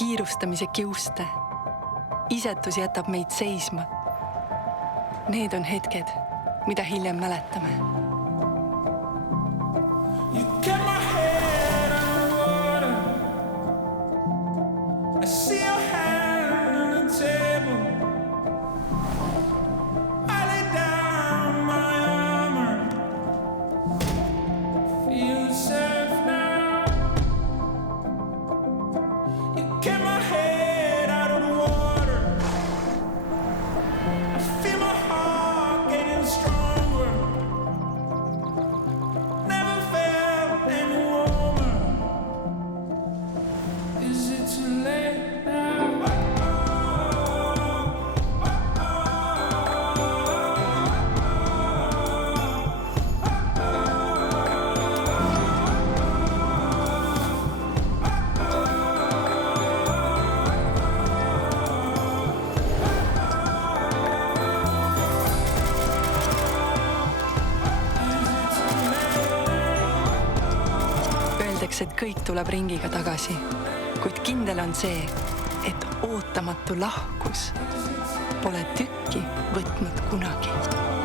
kiirustamise kiuste. Isetus jätab meid seisma. Need on hetked, mida hiljem mäletame. You kept my head underwater. I see your hand on the table. I lay down my armor. Feel safe now. You kept my head out of the water. I feel my heart getting stronger. Never felt any warmer. Is it too late now? Öeldakse, et kõik tuleb ringiga tagasi, kuid kindel on see, et ootamatu lahkus pole tükki võtnud kunagi.